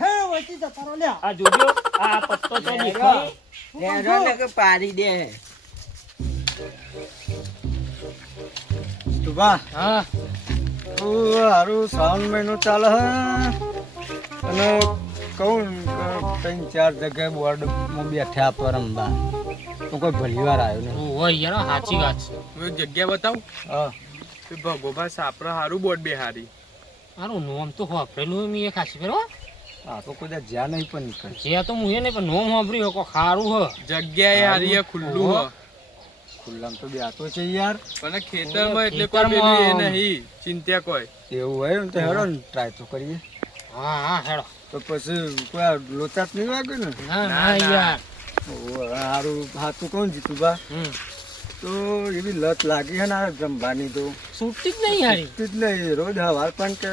હે વચ્ચે જતા રહો લ્યા. આ જોજો આ પત્તો તો દેખાય. હેરો ને કે પાડી દે. તુબા હા હારું શ્રાવણ મહિનો ચાલે હે અને કહું કે 3-4 જગ્યાએ બોર્ડમાં બેઠા તો રમવા તો કોઈ ભલી વાર આવ્યો નહીં. ઓય યાર સાચી વાત છે. હું એક જગ્યા બતાવું હા કે ભગોબા સાપરા હારું બોર્ડ બેહારી. મારું નોમ તો વાપરેલું મેં એક હાસી ફેરો આ તો કોઈ જ્યાં નહીં પણ નીકળે. જે તો હું એ નહીં પણ નોમ વાપર્યું કોઈ ખારું હ. જગ્યાએ હારી ખુલ્લું હ ખુલ્લામાં તો બેઠો છે યાર. પણ ખેતરમાં એટલે કોઈ પેલું એ નહીં ચિંતા કોઈ. એવું હોય ને તો હેડો ને ટ્રાય તો કરીએ. હા હા હેડો. તો પછી કોઈ આ લોચાત નહીં વાગે ને. ના ના યાર. સારું હાથું કહું જીતુબા તો એવી લત લાગી છે ને આ રમવાની તો છૂટતી જ નહીં યાર. જ નહીં રોજ હવાર પણ કે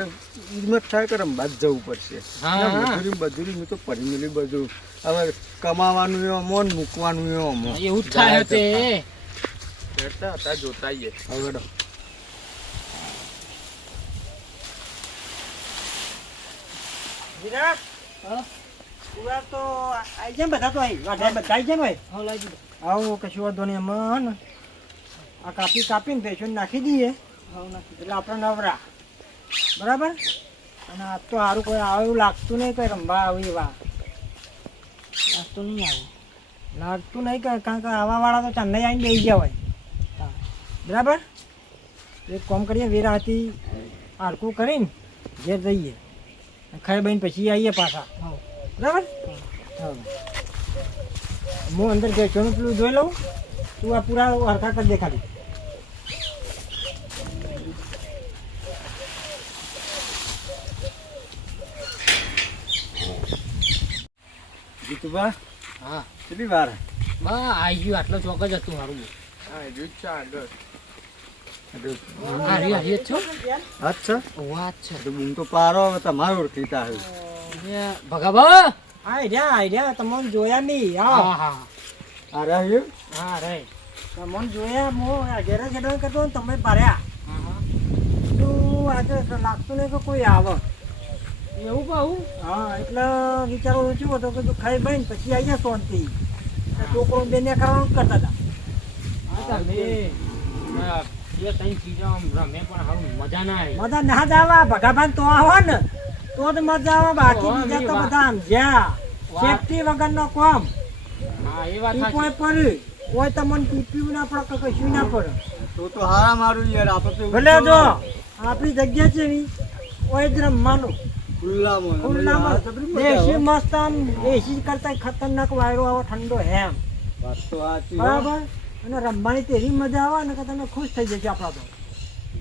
હિંમત થાય કે રમવા જ જવું પડશે. હા. મજૂરી મેં તો પડી મેલી બધું હવે કમાવાનું એ અમો ને મૂકવાનું એ અમો એવું જ થાય તે. હેડતા હતા જોતા આઈએ. હવે વિરાટ પૂરા તો આઈ જાય બધા તો આઈ વાઢા બધા આઈ જાય ને હા લાવી દીધો. આવો કશું વાંધો નહીં એમાં ને આ કાપીને ભેંસોને નાખી દઈએ એટલે આપણે નવરા બરાબર. અને આ તો સારું કોઈ આવે એવું લાગતું નહીં કંઈ રમવા આવે એવા લાગતું નહીં આવે. લાગતું નહીં કે કારણ કે આવાવાળા તો ચેન્નઈ આવીને બેસી ગયા હોય બરાબર. એક કામ કરીએ વેરાથી હાડકું કરીને ઘેર જઈએ ખાઈ બહીને પછી આવીએ પાછા બરાબર. હું અંદર ભેંસોનું પેલું જોઈ લઉં તું આ પૂરા હરખા કરી દે ખાલી. જીતુબા હા કેટલી વાર બા આવી ગયું આટલો ચોક જ હતું મારું. હા એ જ છે આગળ. હારી હારી જ છો. અચ્છા વાત છે. તો બૂમ તો પારો હવે તમારું ઓળખીતા આવ્યું. ભગાભા. આઈ તમને જોયા નહીં હા આવો હા આ રહ્યું હા રે તમને જોયા હું ઘેરે ઘેરે કરતો ને તમે ભર્યા તું આજે લાગતું નહીં કે કોઈ આવે એવું કહું. હા એટલે વિચારો શું હતો કે તું ખાઈ બહીને પછી આવી જાય શાંતિ છોકરો બેને કરવાનું જ કરતા હતા. હા તમે બે ત્રણ ચીજો આમ રમે પણ હારું મજા ના આવી. મજા ના જ આવે ભગાભાન તો આવે ને તો જ મજા આવે બાકી બીજા તો બધા સમજ્યા સેફટી વગરનો કોમ હા એ વાત ઈ કોઈ સાચી. પડે કોઈ તમને પીપીયું ના પડે કે કશું ના પડે. તો હારા મારું યાર આપણે તો ભલે જો આપણી જગ્યા છે એવી ઓય જ રમવાનું ખુલ્લામાં ખુલ્લામાં દેશી મસ્ત આમ દેશી કરતા ખતરનાક વાયરો આવે ઠંડો હેમ વાત તો સાચી બરાબર. અને રમવાની તો એવી મજા આવે ને કે તમે ખુશ થઈ જશે આપણા તો.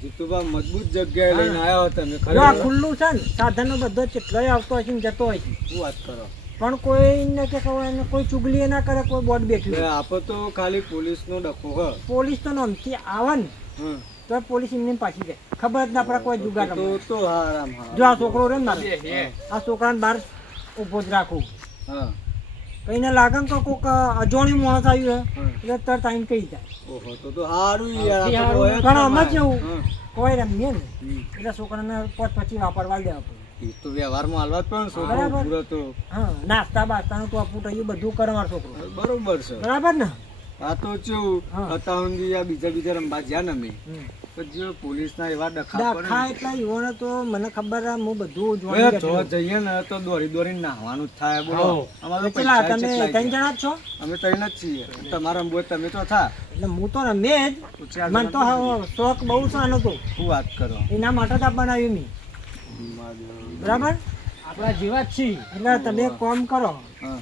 જીતુબા મજબૂત જગ્યાએ લઈને આવ્યા હો તમે જો આ ખરેખર ખુલ્લું છે ને સાધનો બધો કેટલોય આવતો હોય છે ને જતો હોય છે શું વાત કરો. પણ કોઈને કે એને કોઈ ચુગલી ના કરે કોઈ બોર્ડ બેઠું એટલે આપણે તો ખાલી પોલીસનો ડખો હ પોલીસ તો નમતી આવે ને હમ. તો પોલીસ એમને પાછી જાય ખબર જ ના પડે કોઈ જુગાડ રમે. તો હારામ હા જો આ છોકરો રે ને મારો, બે હે. આ છોકરાને બહાર ઊભો જ રાખું હા કઈને લાગે ને તો કોઈક અજોણ્યું માણસ આવ્યું હા. એટલે તરત આવીને કહી જાય. ઓહો તો હારું યાર સૌથી આપણે હોય જ પણ ને આમાં ભાઈ. કેવું હા. કોઈ રમીએ ને હમ. એટલે છોકરાને પોત પછી વાપરવા દેવા પડે. એ તો વ્યવહારમાં હાલવા જ પડે ને છોકરો બરાબર. પૂરો તો હા નાસ્તા બાસ્તાનું ટોપું ટયું બધું કરે મારો છોકરો બરોબર છે. બરાબર ને. આ તો કેવું હા. અત્યાર સુધી આ બીજા રમવા ગયા ને અમે હમ. તો જે પોલીસના એવા ડખા પડે દાખા ને, એટલા યુવાનો તો મને ખબર છે, હું બધું એ જોઈ જો જઈએ ને તો દોડી નાહવાનું જ થાય બોલો. હા. અમારે તો કેટલા પૈસા તમે કેટલા ત્રણ જણા જ છો અમે ત્રણ જ છીએ તમારા અંબો તમે તો થા એટલે હું તો રમે જ તો ચાર મને જણા તો હવે શોખ બહુ છે આનો તો શું વાત કરો એના માટે જ આ બનાવ્યું મેં બરાબર. આપણા જેવા જ છીએ. એટલે તમે એક કામ કરો હા.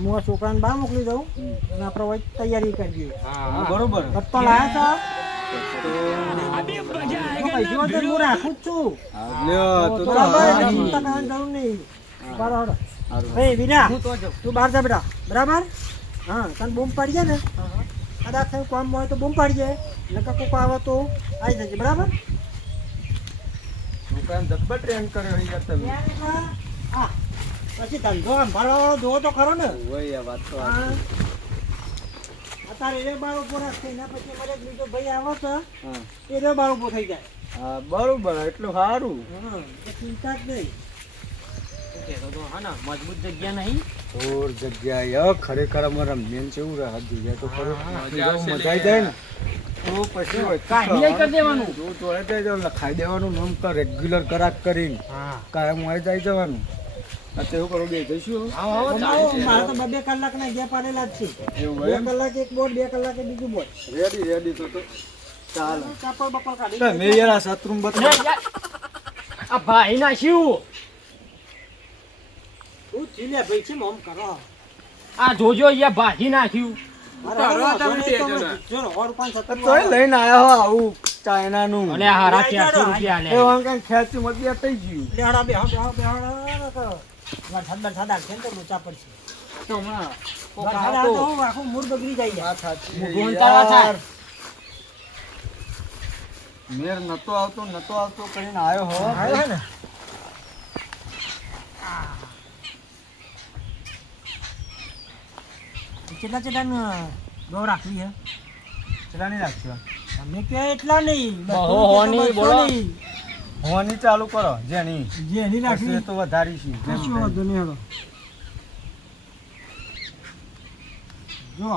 હું આ છોકરાને બહાર મોકલી દઉં હમ. અને આપણે વચ્ચે તૈયારી કરી દઈએ. હા બરોબર પત્તો લાયા તો છો પૈસા તો હું રાખું જ છું હા, લ્યો, તો બરાબર એટલે હારું. ચિંતા કરવાની જરૂર નહીં. બરાબર. હારું. એ વિના હું તો જાઉં. તું બહાર જા બેટા બરાબર. હા તને બૂમ પાડી જાય ને કદાચ થયું કામ હોય તો બૂમ પાડી જાય નકર કોક આવે તો આવી જજે બરાબર. છોકરાને જબ્બર ટ્રેન કર્યો યાર તમે હા પછી ધંધો સંભાળવા વાળો જોવો તો ખરો ને. હોય આ વાત તો હા. સાચી. અત્યારે એ બાર ઉભો રાખશે એના પછી મારે એક બીજો ભાઈ આવે તો હા. એ બાર ઉભો થઈ જાય. હા બરોબર એટલું સારું હા એ ચિંતા જ નહીં. કહેતો તો હા ને મજબૂત જગ્યા નહીં જોર જગ્યા ય ખરેખર અમારે રમ્યાન છે એવું રહે જોઈએ તો ખરું મજા આવશે મજા આવી જાય ને તો પછી હોય કાંઈ નહીં કરી દેવાનું. જો જોડે જાય તો લખાઈ દેવાનું નામ તો રેગ્યુલર કરાક કરીને હા કાયમ હોય જાય જવાનું આ તો એવું કરો બે જઈશું મારે તો 2 કલાકના ગેપ આલેલા જ છે. એવું 2 એમ કલાક એક બોર્ડ 2 કલાકે બીજું બોર્ડ. રેડી તો ચાલ ચાપડ બપડ કાઢી તમે યાર આ શત્રુમ લે બતા યાર, આ ભાઈ ના શું તું ચીલે ભાઈ છે મોમ કરો. આ જોજો અહીંયા ભાજી નાખ્યું. જો 1.70 તોય લઈને આયા હો આવું ચાઇનાનું અને આ હારા 400 રૂપિયા લે. એ વાંકન ખેંચી મત થઈ ગયું લેહડા બેહો ઠંડા ઠંડા છે તો લોચા પડશે. તો હમણાં કોક ઠંડા આવતો. તો આખું મૂળ બગડી જાય યાર. વાત સાચી છે ભગવાન તારા થાય. યાર. મેર નતો આવતો કરીને આયો હો આવ્યો હે ને કેટલા ગૌ રાખવી હે ચલા નહીં રાખજો અમે કે એટલા નહીં બહો હોની બોલો. હોની ચાલુ કરો જેની જે એની પછી રાખવી એ તો વધારી છે કશું વાંધો નહીં હેડો. જો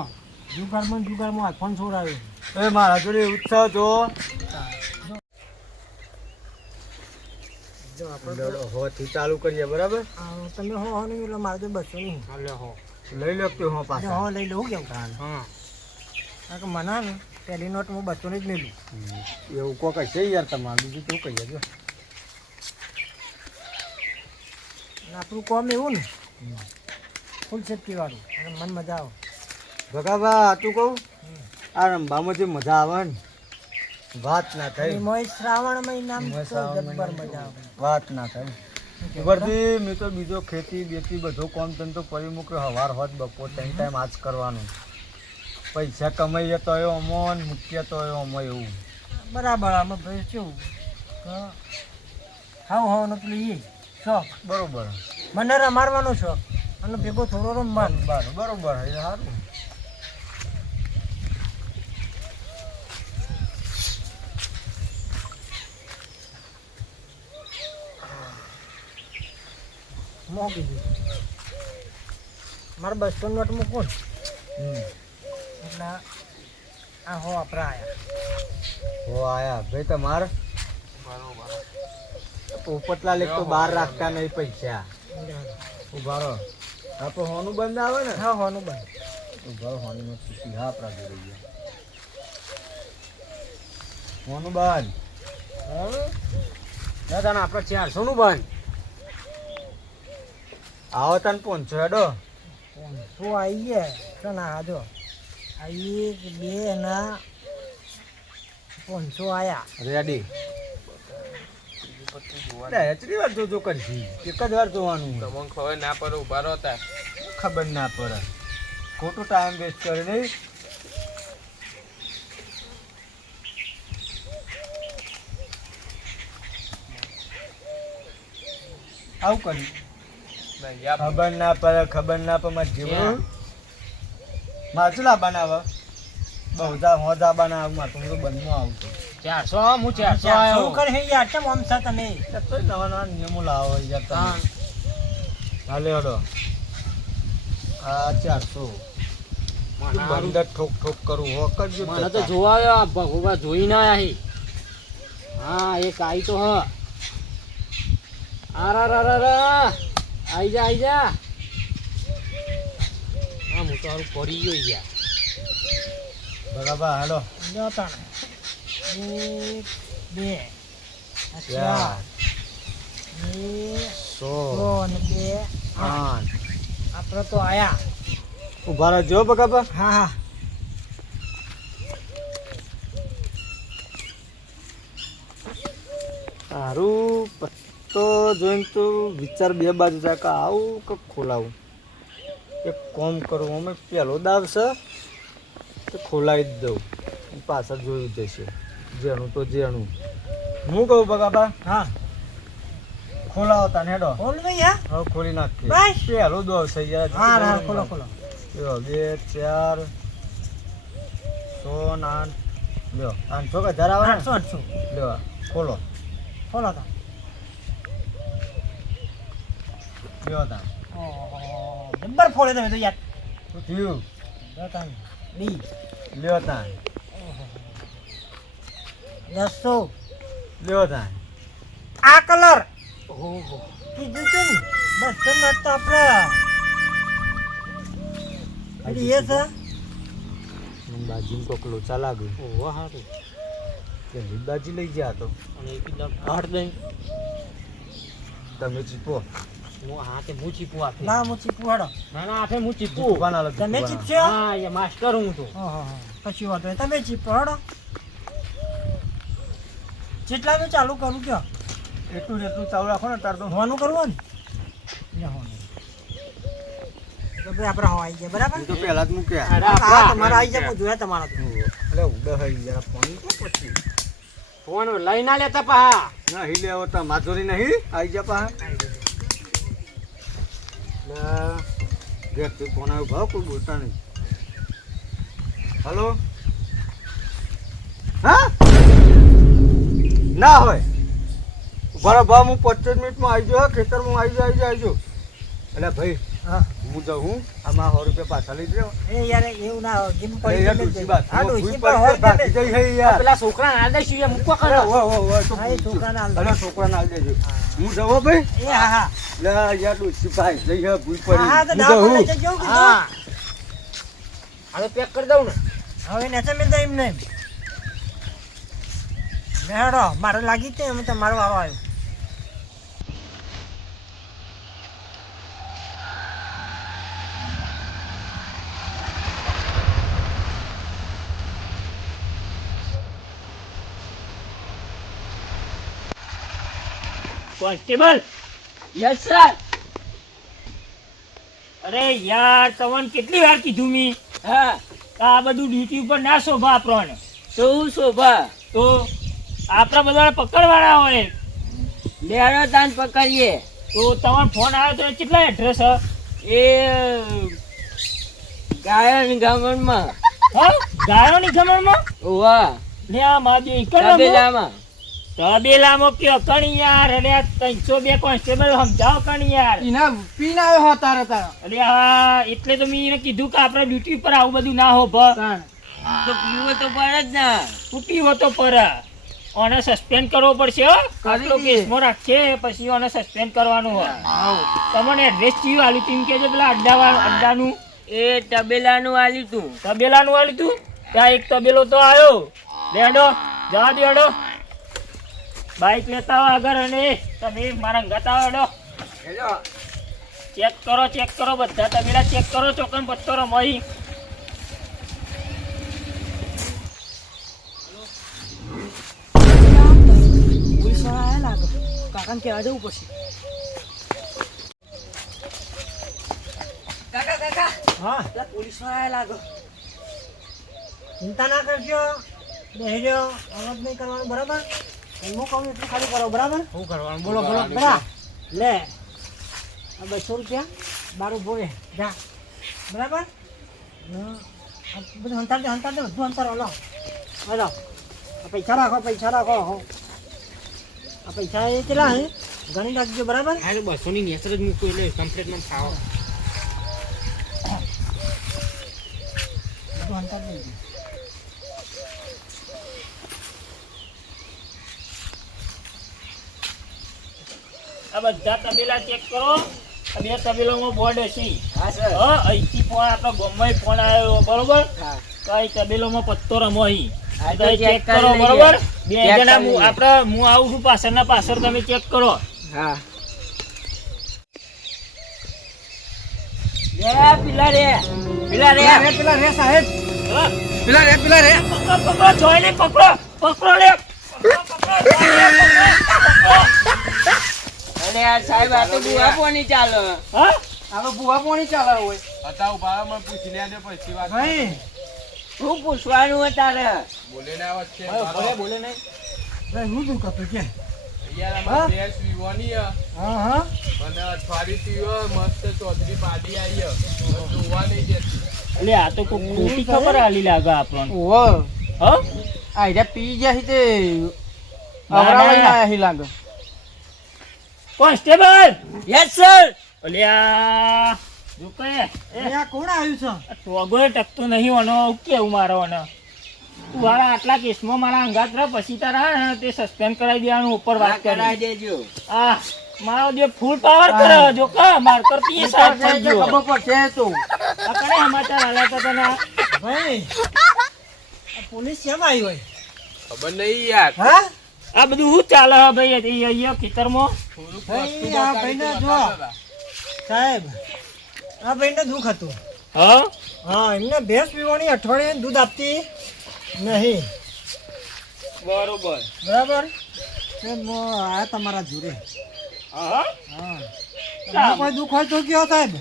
જુગારમાં હાથમાં છોડાવ્યો. એ મારા જોડે ઉત્સાહ જો જો આપણે હોથી ચાલુ કરીએ બરાબર તમે હો નહીં એટલે મારે તો 200 નહીં. હાલે હો. લઈ લો કે હો એટલે પાછા હો લઈ લઉં કેમ હા કારણ કે મને ને પહેલી નોટ હું 200 જ મેલું. એવું કોક છે યાર તમારે બીજું કેવું કહીએ જો અને આપણું કોમ એવું ને ફૂલ સેફટી વાળું અને મને મજા આવે. ભગાભા તું કહું આ રંભામાં જે મજા આવે ને વાત ના થઈ એમાંય શ્રાવણ મહિનામાં એમાંય તો શ્રાવણ જબ્બર મહિનામાં મજા આવે. વાત ના થાય ઉપરથી મેં તો બીજો ખેતી બેતી બધો કોમ તને તો પડી મૂક્યો હવાર હોત બપોર ત્રણ ટાઈમ આજ કરવાનું પૈસા કમાઈએ તો એ અમો ને મૂકીએ તો એ અમો એવું બરાબર આમાં ભાઈ કેવું હાવ હાવનો પેલું એ શોખ બરોબર મને રમાડવાનો શોખ અને ભેગો થોડો રમવાનો. બરોબર એ સારું મૂકી દીધું મારે 200 નોટ મૂકું ને એટલે આ હો આપણા આયા. હો આયા ભાઈ તમાર પોપટલા લેખ તો બહાર રાખતા નહીં પૈસા ઉભા રહો હા તો હોનું બંધ આવે ને હા હોનું બંધ. ઉભા રહો હોની નો ખુશી હા આપણા જોડે ગયા હોનું બંધ દાદા આપણે 400 નું બંધ. આવો તને 500 હેડો શું આવીએ તો ના હાજો આ 1 2 ના 500 આયા. રેડી એટલી વાર જોજો કરશી એક જ વાર જોવાનું તમને ખબર ના પડે ઉભા રહો તાર. ખબર ના પડે ખોટું ટાઈમ વેસ્ટ કરે નહીં આવું કર્યું નહીં, યાર. ખબર ના પડે મારે જેવું માચલા બનાવે બહુધા હોદા બનાવ માં તો બંધમાં આવું છું 400 હું 400 શું આવ્યો. કરે યાર કેમ આમ છો તમે? તો નવા નવા નિયમો લાવો યાર હા. તમે હાલે હડો આ 400 મને હારું. બંધ ઠોક કરું હો કરજો મને તો જોવા આવ્યો આ ભગવા જોઈ ના આહી. હા એક આઈ તો હ આઈ જા હા હું તો હારું પડી ગયો યાર. બરાબર હાલો જો તાણે 1 2 ચાર 1 સો 2 આઠ આપણે તો આયા. ઉભા રહેજો બગાબા હા હા સારું પત્તો જોઈને તો વિચાર બે બાજુ જાય કે આવું કે ખોલાવું એક કોમ કરું અમે પહેલો દાવ છે તો ખોલાવી જ દઉં પાછળ જોયું જશે જેનું તો જેનું હું કહું બગાબા હા ખોલાવો તાને હેડો બોલ ભાઈ હા હવે ખોલી નાખીએ બસ. પહેલો દોર થઈ જાય હા હા ખોલો ખોલો. 2 4 100 8 લ્યો 800 કે હજાર આવે ને 800 લ્યો ખોલો ખોલો તો લ્યો તા જબ્બર ફોડે તમે તો યાર શું થયું બતાવ ડી લ્યો તા 200 લ્યો તા આ કલર ઓહો કીધું તું ને 200 નોટ તો આપણે અરે એ છે મને બાજીને કોક લોચા લાગ્યું ઓહો હારું કે બાજી લઈ ગયા તો અને એકદમ હાડ દઈ તમે ચીપો હું હાથે હું ચીપું હાથે ના હું ચીપું હાડો ના ના હાથે હું ચીપું ચીપવાના લગ તમે ચીપશો હા એ માસ્ટર હું તો કશું વાંધો નહીં તમે ચીપો હાડો જેટલાનું ચાલુ કરું કયો એટલું ને એટલું ચાલુ રાખો ને તાર તો હોવાનું કરવું ને હોવાનું તો ભાઈ આપણે હવા આવી ગયા બરાબર હું તો પહેલા જ મૂક્યા અરે હા આપણા તમારા આવી જાય જોયા તમારા તો એટલે ઉડા હઈ જરા પાણી તો પછી ફોન લઈ ના લેતા પા ના હી લેવો તો માધુરી નહીં આવી જા પા ઘેર થી ફોન આવ્યો ભાવ કોઈ બોલતા નહીં હલો હા ના હોય બરાબર ભાવ હું 25 મિનિટમાં આવી જાઉં ખેતરમાં આવી જાઉં એટલે ભાઈ હા હું જાઉં આમાં 100 રૂપિયા પાછા લઈ જાઓ એ યાર એવું ના હોય જીમ એ પડી યાર જમે ડોશી બાત આ હું ડોશી પર પર હોય બાકી જઈ હે યાર પેલા છોકરા ના દે છીએ મૂકવા અરે કરો ઓ તો હા, એ છોકરાને હાલ દે. અરે છોકરાને હાલ દેજો હું જવો ભાઈ એ હા હા લે યાર ડોશી ભાઈ જઈ હે ભૂલ પડી હા તો હું ડાળ પર જાઉં. લઈ જજો કીધું. હા હવે પેક કરી દઉં ને હવે નેચે મિલતા એમ નહીં મેળો મારે લાગી તે અમે તમારો વારો આવ્યો કોન્સ્ટેબલ યસ સર અરે યાર તમને કેટલી વાર કીધું મી હા આ બધું ડ્યુટી ઉપર ના શોભા આપણને શું શોભા તો આપણા બધા પકડવાના હોય લેરો તાન પકડીએ તો તમારો ફોન આવ્યો તો કેટલા એડ્રેસ એ ગાયન ગામનમાં હા ગાયોની જમણમાં ઓવા ને આ માજી ઇકરામાં તબેલામાં તબેલામાં કયો કણિયાર અરે આ 302 કોન્સ્ટેબલ સમજાવો કણિયાર એના પીન આવ્યો હા તારા તારા અરે હા એટલે તો મેં એને કીધું કે આપણે ડ્યુટી પર આવું બધું ના હો ભ તો પીવો તો પડે જ ના તૂટી હો તો પર ઓને સસ્પેન્ડ કરવો પડશે હો આટલો દઈએ. કેસમાં રાખશે પછી ઓને સસ્પેન્ડ કરવાનું હોય તમને એડ્રેસ કયું આલ્યું તું કે પેલા અડ્ડાનું એ તબેલાનું આલ્યું તું તબેલાનું આલ્યું તું ત્યાં એક તબેલો તો આવ્યો લેડો જવા દેડો બાઈક લેતા આવો આગળ અને તમે મારા ગતા આવો હેલો ચેક કરો બધા તબેલા ચેક કરો ચોકન પત્તો રમાઈ પોલીસ વાળા આયા લાગે કાકાને કહેવા જવું પડશે કાકા કાકા હા પેલા પોલીસ વાળા લાગો ચિંતા ના કરજો બેહજો અવાજ નહીં કરવાનું બરાબર હું કહું એટલું ખાલી કરો બરાબર શું કરવાનું બોલો બોલો બરા લે આ 200 રૂપિયા બારું ભોગે જા બરાબર હા, આ બધું હંતાર દે બધું હંતારો લો હલો આ પૈસા રાખો હો આ પૈસા એ કેટલા હે ગણી રાખજો બરાબર હા 200 ની નેસર જ મૂકું એટલે કમ્પ્લીટમાં થાવ બધું હંતાર દેજો આ બધા તબેલા ચેક કરો આ બે તબેલામાં બોર્ડ હશે હા સર હા અહીંથી ફોન આપણા ગામમાં ફોન આવ્યો બરોબર હા કઈ તબેલોમાં પત્તો રમો અહીં હા, તો તો ચેક check કરી કરો લઈએ. બરોબર બે Check જણા કરી લઈએ. આપણે હું આવું છું પાછળના પાછળ તમે ચેક કરો હા પેલા રે પેલા રે સાહેબ હા? પેલા રે પકડો જોઈ લે પકડો લે અરે યાર સાહેબ આ તો બુઆ પોની ચાલો હા આલો બુવા પોણી ચાલે હોય હતા ઉભા મને પૂછી લે પછી વાત ભાઈ શું પૂછવાનું હોય તારે બોલે ને આવત છે બોલે નહીં ભાઈ હું શું કરતો કે યાર અમાર દેશ વિવાની હા હા મને અઠવાડી પીવો મસ્ત ચોધરી પાડી આવી જોવા નહીં જતી એટલે આ તો કોઈ ખોટી ખબર આલી લાગે આપણને ઓહો હા આઈડા પી ગયા છે તે ના, ના. અવરાવાઈ આયા હી લાગે કોન્સ્ટેબલ યસ સર અલ્યા જો કે આ કોણ આવ્યું છે? તોગોય ટકતો નહીં ઓનો કેવું મારો ઓનો તું વાળા આટલા કેસમાં મારા અંગાત રહે પછી તારા તે સસ્પેન્ડ કરાવી દેવાનું ઉપર વાત કરાઈ કરી દેજો. આ મારો જે ફૂલ પાવર કરે જો કા માર કર પીએ સાહેબ થઈ ગયો ખબર પડશે તો. આ કને સમાચાર હાલે તો તને ભાઈ આ પોલીસ કેમ આવી હોય? ખબર નહીં યાર. હા આ બધું શું ચાલે હે ભાઈ અહીંયા ખેતરમાં ભાઈ આ ભાઈને જો સાહેબ, આ ભાઈને દુઃખ હતું. હા હા, એમને ભેંસ પીવાની અઠવાડિયે દૂધ આપતી નહીં. બરોબર બરાબર આ તમારા જોડે. હા હા, તમને કોઈ દુઃખ હોય તો કયો સાહેબ.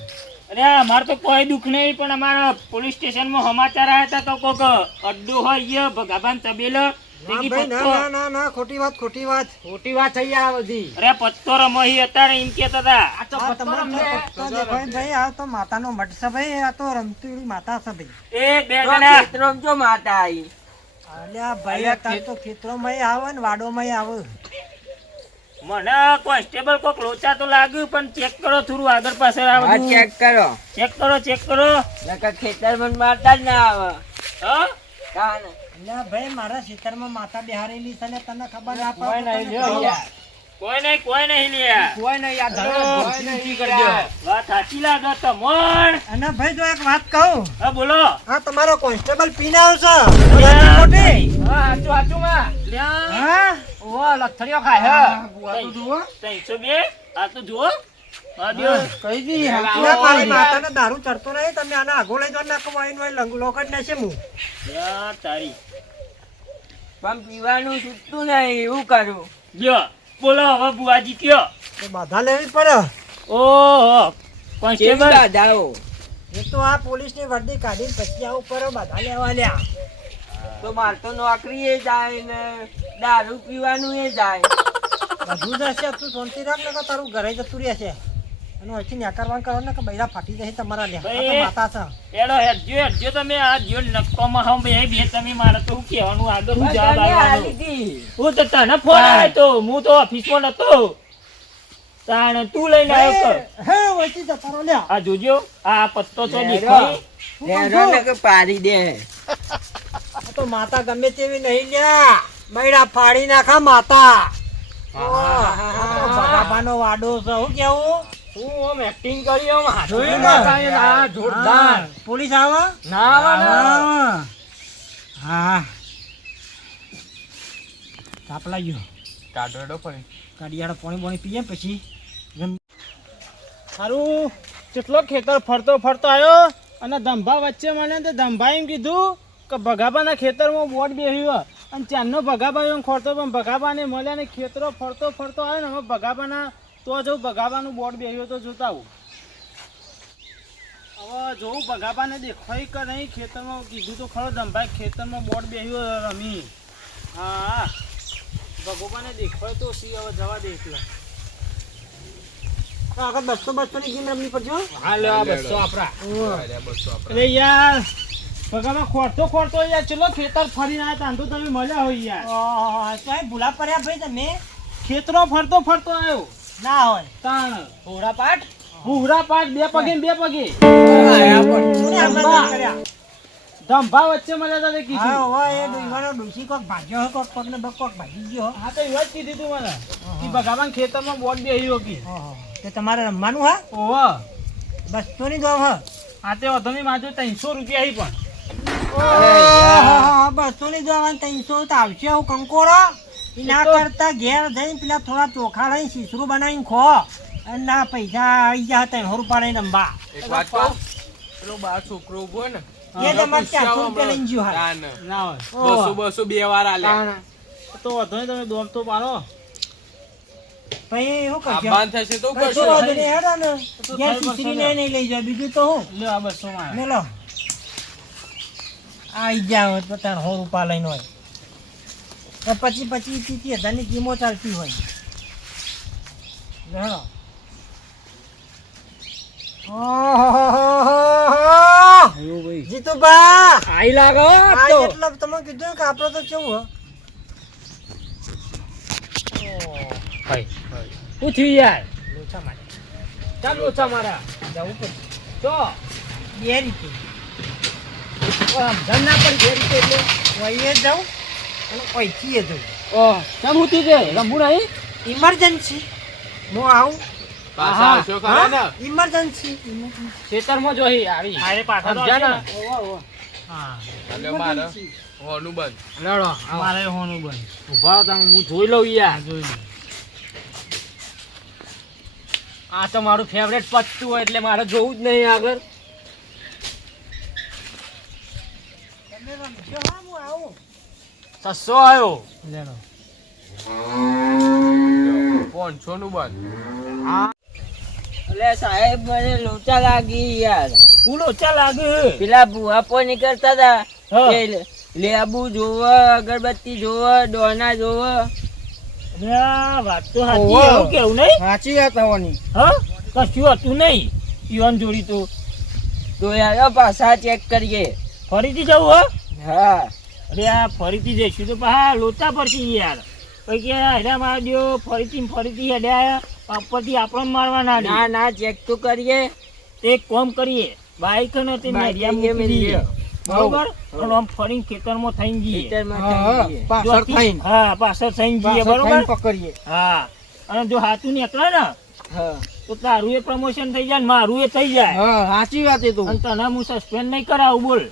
અરે અમારે તો કોઈ દુઃખ નહીં પણ અમારા પોલીસ સ્ટેશનમાં સમાચાર આવ્યા હતા તો કોક અડ્ડો હોય ઈ ભગાભાન તબેલો ના ભાઈ, ના ના ના, ખોટી વાત, ખોટી વાત. ખોટી વાત થઈ આ બધી. અરે પત્તો રમહી અત્યારે એમ કેતા હતા આ તમારો પત્તો દેખાય ભાઈ, આ તો માતાનો મઠ છે ભાઈ, આ તો રમતુડી માતા છે ભાઈ. એ બે જણા ખેતરોમાં જો માતા આવી. અલ્યા ભાઈ, અત્યારે તો ખેતરોમાં આવે ને વાડોમાં આવે. મને કોન્સ્ટેબલ કોક લોચા તો લાગ્યું પણ ચેક કરો થોડું આગળ પાછળ આ આવે ચેક કરો. ચેક કરો ચેક કરો નકર ખેતરમાં માતા જ ના આવે. હા કાન. અલ્યા ભાઈ, મારા ખેતરમાં માતા બિહારેલી છે ને તને ખબર ના કોઈ પડે નહીં તો લ્યો તને યાર. કોઈ નહીં લ્યા કોઈ નહીં આ વાત સાચી લાગે તમોણ. અને ભાઈ જો એક વાત કહું, હા બોલો આ તમારો કોન્સ્ટેબલ પીને આવશે. લ્યા, ખોટી? લ્યા, હા? ત્રણસો બે આ તો જુઓ હા દ્યો. અલ્યા, મારી માતાને દારૂ ચડતો નહીં, તમે આને આગો લઈ જાઓ, નાખો વાઈન વાઈન લોકેટ નાખશે હું. લ્યા, તારી પણ પીવાનું છૂટતું નહીં એવું કરું. લ્યો બોલો હવે બુઆજી કયો. તો બાધા લેવી પડે. ઓહો કોન્સ્ટેબલ જાઓ એ તો આ પોલીસની વર્દી કાઢીને પછી આવું પડે બાધા લેવા લ્યા. તો માર તો નોકરી એ જાય ને દારૂ પીવાનું એ જાય. બધું જશે, તું શાંતિ રાખ ને, તારું ઘરે જતું રહેશે. અને અહીંથી નેકારવાનું કરો ને કે બૈરા ફાટી જશે તમારા લ્યા. આ તો ભાઈ. માતા છે. એડો હેડજો તમે આ જો નક્કોમાં હમ બે તમે મારે તો શું કહેવાનું આગળ હું જવાબ બધાને આપવાનો આલી દી. હું તો તને ફોન આવ્યો તો હું તો ઓફિસમાં નતો તાણ તું લઈને આવ્યો કર. હે, વચ્ચે જતા રહો લ્યા. આ જોજો આ પત્તો તો હેરો. દેખાય હેરો ને કે પાડી દે. આ તો માતા ગમે તેવી નહીં લ્યા, બૈરા ફાડી નાખા માતા. ભગાભાનો વાડો છે, હું કેવું? હું આમ એક્ટિંગ કરી આમ હાથ જોયું ને? જોરદાર પોલીસ આવે? ના આવે ને. હા, તાપ લાગ્યો. કાઢો ફરી. કાઢિયાળો પાણી બોણી પીએ પછી સારું કેટલો ખેતર ફરતો ફરતો આવ્યો અને ધંભા વચ્ચે મને તો ધંભા એમ કીધું કે ભગાબાના ખેતરમાં બોટ બેહ્યો અને ચારનો ભગાબા એમ ખોરતો પણ ભગાબાને મળ્યા ને ખેતરો ફરતો ફરતો આવ્યો ને હવે ભગાબાના તો જવું ભગાબાનું બોટ બેહ્યો તો જોતા આવું હવે જોઉં ભગાબાને દેખાય કે નહીં ખેતરમાં કીધું તો ખરો ધંભાઈ ખેતરમાં બોટ બેહ્યો રમી હા ભગોબાને દેખાય તો સી હવે જવા દે એટલા આગળ 200 ની ગેમ રમવી પડશે હો. હા લે આ 200 આપણા બસો આપણે. અરે યાર ભગામાં ખોરતો ખોરતો યાર ચલો ખેતર ફરીને આવ્યા તા તો તમે મળ્યા હોય યાર સાહેબ ભૂલા પડ્યા ભાઈ તમે. ખેતરો ફરતો ફરતો આવ્યો ના હોય તાણ ભૂરા પાટ બે પગે ને બે પગે કોને હમણાં કર્યા? ધંભા વચ્ચે મળ્યા તા તે હા, કીધું હવે એ ડુંગરનો ડૂસી કોક ભાગ્યો હોય, કોક પગને બગ કોક ભાગી ગયો. હા તો એવા જ કીધું તું મને કે ભગાવાન ખેતરમાં બોટ બેહ્યો કી તે તમારે રમવાનું હા? ઓહો 200 ની દો હા. આ તે અધમી માજો 300 રૂપિયા આવી પણ 200 ની દો 300 તો આવશે હું કંકોરો. એના કરતા ઘેર જઈને પેલા થોડા ચોખા લઈને શીશરું બનાવીને ખો અને ના પૈસા આવી જાય 300 રૂપિયા લઈને રમવા. એક વાત કહું, પેલો બાર છોકરો ઉભો ને એ તમારે 400 રૂપિયા લઈને જ્યો હાલ. ના, ના. ના હોય 200 બે વાર આલ્યા. તો અધમી તમે દોમ તો પાડો પછી શું કરશો? આબાન થશે તો કશો કરશો. વાંધો નહીં, હેડો ને. ઘેર શીશરીને નહીં લઈ જાઓ, બીજું તો હું લ્યો આ 200 માં મેલો આવી જાવ તો 300 રૂપિયા લઈને હોય તો પછી 25,000 ની કિંમત ચાલતી હોય. હેડો. ઓહોહોહો. જીતુભા આઈ લાગો આ એટલે તમે કીધું કે આપણો તો કેવું હો શું થયું યાર લોચા માટે ચાલ ઓછા મારા જવું પડશે તો બે રીતે સમજણ ના પડી જે રીતે એટલે વહીએ જાઉં અને અહીંથી એ જાઉં ઓહ કેમ ઉતી છે રમવું નહીં ઇમરજન્સી હું આવું પાછા આવશો ખરા ને ઇમરજન્સી ખેતરમાં જોઈ આવી અરે પાછા તો આવશે ને. હા એટલે મારે હોનું બંધ લડો મારે હોનું બંધ ઉભા તમે હું જોઈ લઉં યાર જોઈ લઉં આ તો મારું ફેવરેટ પત્તું હોય એટલે મારે જોવું જ નહીં આગળ તમે રમજો હા હું આવું 600 આવ્યો લેડો 500 નું બંધ એટલે સાહેબ મને લોચા લાગી યાર પૂરો ચા લાગે પેલા ભૂઆપો નીકળતા હતા હા. કે લેબુ જોવો અગરબત્તી જોવો ડોના જોવો અરે આ વાત તો સાચી એવું કેવું નહીં સાચી વાત આવવાની હા કશું હતું નહીં ઈવન જોડી તો યાર પાછા ચેક કરીએ ફરીથી જવું હો હા અરે આ ફરીથી જઈશું તો હા લોચા પડશે યાર પછી કે હેડા મારજો ફરીથી હેડ્યા ઉપરથી આપણને મારવાના ના નહીં. ના ચેક તો કરીએ એક કામ કરીએ બાઈક ને તે બાઈક મેરિયા લઈએ, મૂકી દઈએ. મેરિયા. બરોબર અને આમ ફરીને ખેતરમાં થઈને જઈએ ખેતરમાં હા, થઈ જઈએ. પાછળ જોથી- થઈને હા પાછળ થઈને જઈએ પાછળ થઈને બરોબર પકડીએ હા અને જો હાથું નીકળે ને હા તો તારું એ પ્રમોશન થઈ જાય ને મારું એ થઈ જાય હા સાચી વાત એ તો અને તને હું સસ્પેન્ડ નહીં કરાવું બોલ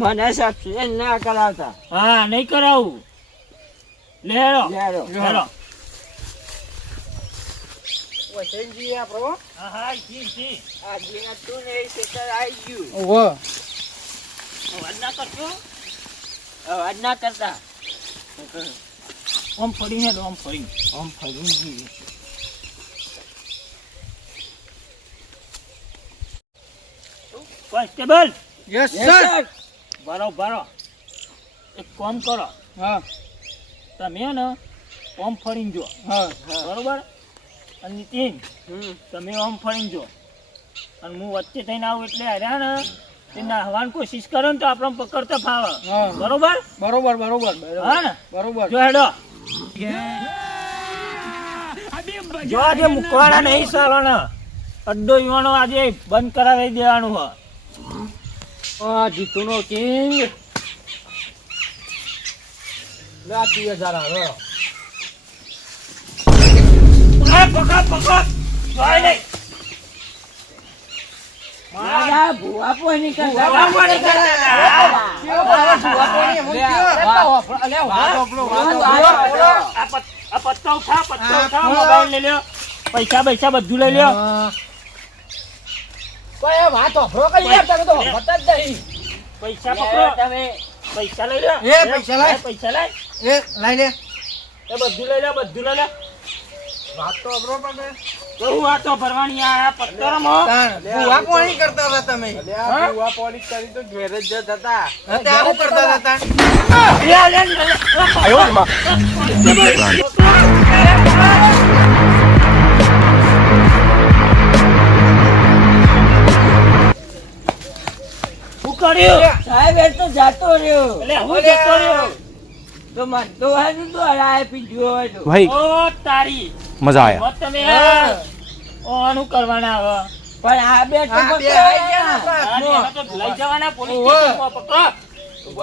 મને સબસ્ક્રાઇબ ના કરાવતા હા નહીં કરાવું લેરો લેરો. લેરો વસંતજી આપણો હા હા જી આજે હતું ને એ ખેતર આવી ગયું ઓહો અવાજ ના કરજો અવાજ ના કરતા આમ ફરીને હેડો, આમ ફરીને જઈએ constable yes Yes, sir sir. બરો એક કામ કરો હા તમે ને આમ ફરીને જો હા બરોબર અને નીતિન હમ. તમે આમ ફરીને જો અને હું વચ્ચે થઈને આવું એટલે હર્યા ને તે નાહવાની કોશિશ કરો ને તો આપણે પકડતા ફાવે હા. બરોબર બરોબર બરોબર હા ને બરોબર જો હેડો જો આજે મૂકવાના નહીં સાલાને અડ્ડો યુવાનો આજે બંધ કરાવી દેવાનું હોય જીતુનો કિંગ લે 30,000 આવે પકડ જોઈ નહીં મારા ભૂઆપો નીકળતા ભૂઆપો નીકળતા. આ પત્તો ઉઠા મોબાઈલ લઈ લ્યો પૈસા બધું લઈ લ્યો પૈસા પકડો તમે પૈસા લઈ લ્યો એ પૈસા લાય. પૈસા લાય એ લઈ લે એ બધું લઈ લે વાત તો અબરો પડે તો હું વાતો ભરવાની આ પત્તરમાં ભૂવા કોણી કરતા હતા તમે ભૂવા પોલીસ કરી તો ઘેર જ જતા હતા અત્યારે આવું કરતા હતા શું કર્યું સાહેબ એ તો જાતો રહ્યો એટલે હું જતો રહ્યો તો મન તો હારું તો હરાય પીધું હોય તો भाई ઓ તારી मजा आया મત તમે ઓનું કરવાના હવે પણ આ બે તો આ બે પકડાય આઈ ગયા ગયા. ને. આને હવે તો લઈ જવાના પોલીસ ઓવે. સ્ટેશનમાં પકડો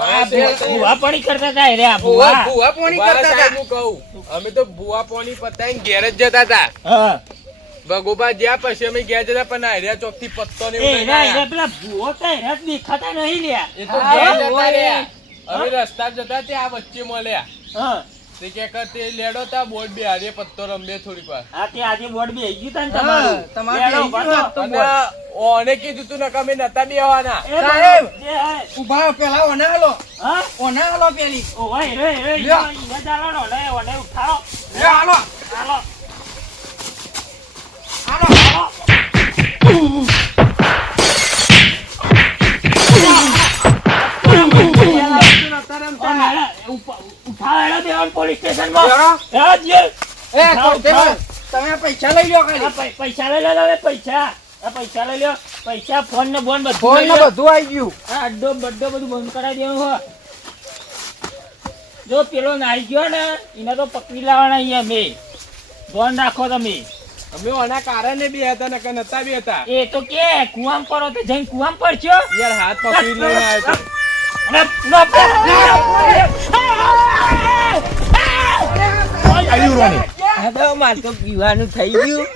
આ બે ભૂવા પડી કરતા હતા રે આ ભૂવા ભૂવા કોણી ભૂવા કરતા સાહેબ હતા હું કહું અમે તો ભૂવા પોણી પતાઈને ઘેર જ જતા હતા હા ભગોબા જ્યાં પછી અમે ઘેર જતા પણ આર્યા ચોક થી પત્તો ને એ એવું લઈને એના આયા. પેલા ભૂવો તો એના જ દેખાતા નહીં લ્યા એ તો હા, ઘેર જતા ઓય. રહ્યા અમે રસ્તા જતા ત્યાં વચ્ચે મળ્યા હા તે કે તે લેડો તા બોર્ડ બે હારે પત્તો રમે થોડીક વાર આ તે આજે બોર્ડ બે ગયું તા ને હા, તમારું તમારે લેડો, બેહી ગયું બાંધો. હતું. અને ઓને કીધું તું નકા અમે નતા બેવાના એ સાહેબ. જે હે. ઉભા પેલા ઓના હાલો હા ઓના હાલો પેલી ઓ ભાઈ રે રે લ્યો. ઈને ચાલો ને ઓને ઓને ઉઠાડો લે હાલો ચાલો હાલો ઉઠાડો દેવાનું પોલીસ સ્ટેશનમાં જરા. હા જી એ કોન્સ્ટેબલ તમે પૈસા લઈ લો આ ખાલી પૈસા લઈ લો હવે પૈસા લઈ લો પૈસા ફોન ને બોન બધું ફોન લઈ ને લો. બધું આવી ગયું આ અડ્ડો બડ્ડો બધું બંધ કરાવી દેવું હો જો પેલો નાઈ ગયો ને એને તો પકડી લાવવાના અહીંયા મેં ફોન રાખો તમે અમે ઓના કારણે બી હતા નકર નતા બી હતા એ તો કે કુવામ પડો તો જઈને કુવામ પડશો યાર હાથ પકડી લઈને આવ્યો તો. હવે મારે તો પીવાનું થઈ ગયું